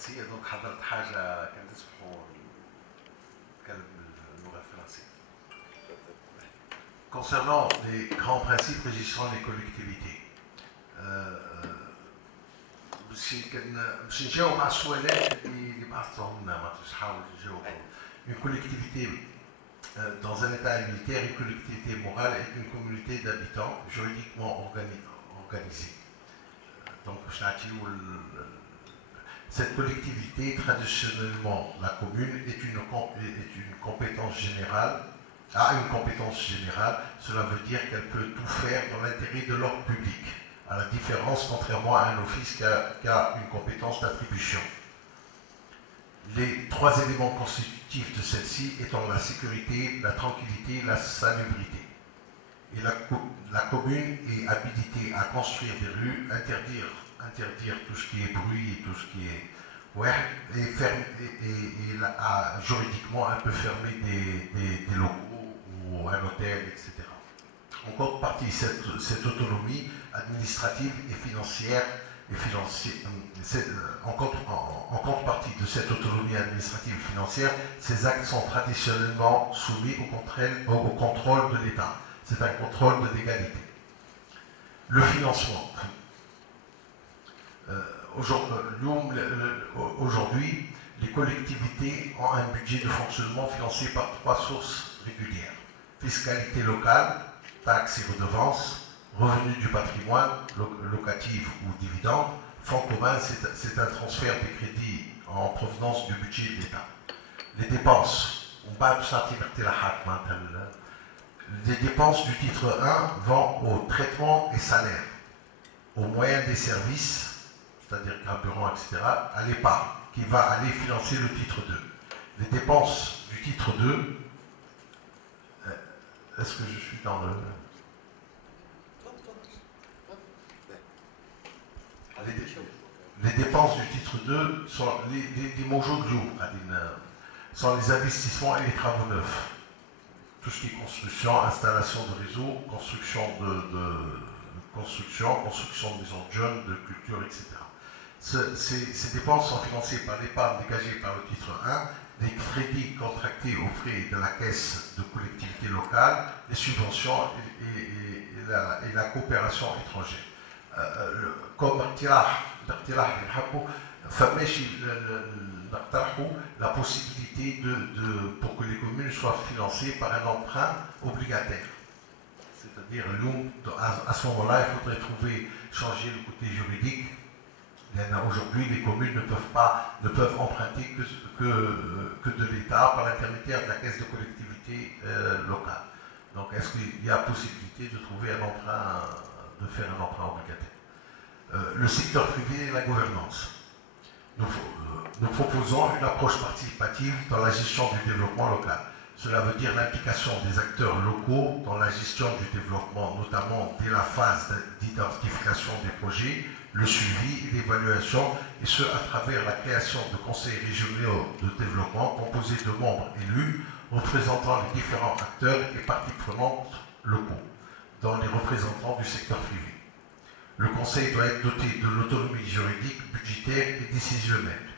فرنسية دونك حضرت حاجة كان تسمحوا نتكلم باللغة الفرنسية. Concernant les grands principes régissant les collectivités, باش نجاوب على السؤالات اللي بعثتهم لنا ما تحاول تجاوب. Une collectivité dans un état unitaire, une collectivité morale est une communauté d'habitants juridiquement organisée. Donc, cette collectivité, traditionnellement la commune, est une compétence générale, a une compétence générale. Cela veut dire qu'elle peut tout faire dans l'intérêt de l'ordre public, à la différence, contrairement à un office qui a une compétence d'attribution. Les trois éléments constitutifs de celle-ci étant la sécurité, la tranquillité, la salubrité. Et la commune est habilitée à construire des rues, interdire tout ce qui est bruit et tout ce qui est juridiquement un peu fermer des locaux ou un hôtel, etc. En contrepartie, cette autonomie administrative et financière en contrepartie de cette autonomie administrative et financière, ces actes sont traditionnellement soumis au contrôle de l'État. C'est un contrôle de légalité. Le financement. Aujourd'hui, les collectivités ont un budget de fonctionnement financé par trois sources régulières. Fiscalité locale, taxes et redevances, revenus du patrimoine, locatif ou dividendes. Fonds commun, c'est un transfert des crédits en provenance du budget de l'État. Les dépenses, les dépenses du titre 1 vont au traitement et salaire, aux moyens des services, c'est-à-dire carburant, etc., à l'épargne, qui va aller financer le titre 2. Les dépenses du titre 2, est-ce que je suis dans le... Les dépenses du titre 2 sont les mojos de jour, sont les investissements et les travaux neufs. Tout ce qui est construction, installation de réseau, construction de maisons de jeunes, de culture, etc. Ces dépenses sont financées par l'épargne dégagée par le titre 1, les crédits contractés aux frais de la caisse de collectivité locale, les subventions et la coopération étrangère. Comme la possibilité pour que les communes soient financées par un emprunt obligataire. C'est-à-dire, à ce moment-là, il faudrait changer le côté juridique. Aujourd'hui, les communes ne peuvent emprunter que de l'État par l'intermédiaire de la caisse de collectivité locale. Donc, est-ce qu'il y a possibilité de trouver un emprunt, de faire un emprunt obligataire? Le secteur privé et la gouvernance. Nous proposons une approche participative dans la gestion du développement local. Cela veut dire l'implication des acteurs locaux dans la gestion du développement, notamment dès la phase d'identification des projets, le suivi et l'évaluation, et ce à travers la création de conseils régionaux de développement composés de membres élus représentant les différents acteurs et parties prenantes locaux, dont les représentants du secteur privé. Le conseil doit être doté de l'autonomie juridique, budgétaire et décisionnelle.